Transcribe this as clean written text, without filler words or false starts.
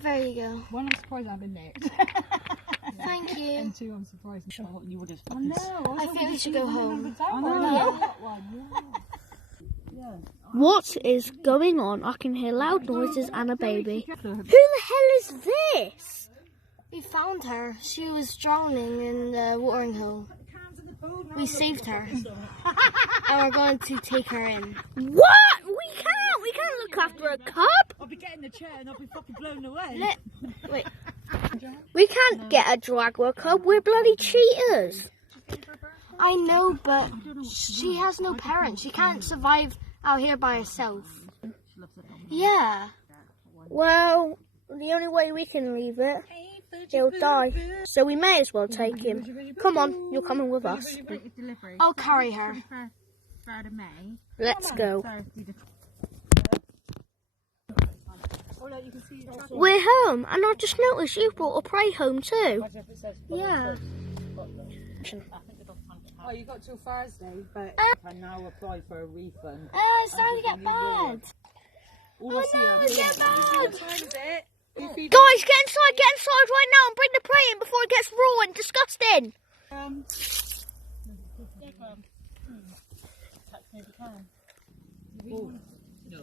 There you go. One, I'm surprised I haven't nicked. Thank you. And two, I'm surprised. You would have. I know. I think we should go home. I know. No. What is going on? I can hear loud noises and a baby. Who the hell is this? We found her. She was drowning in the watering hole. We saved her. And we're going to take her in. What? We can't look after a cub. I'll be getting the chair and I'll be fucking blown away. Wait. We can't get a Jaguar Cub. We're bloody cheaters. I know, but she has no parents. She can't survive out here by herself. Yeah. Well, the only way we can leave it, he'll die. So we may as well take him. Come on, you're coming with us. I'll carry her. Let's go. We're home, and I just noticed you brought a prey home too. Yeah. Oh, you got till Thursday, but I now apply for a refund. Oh, it's starting to get bad. All I see are Get bad. Guys, get inside right now and bring the prey in before it gets raw and disgusting. no.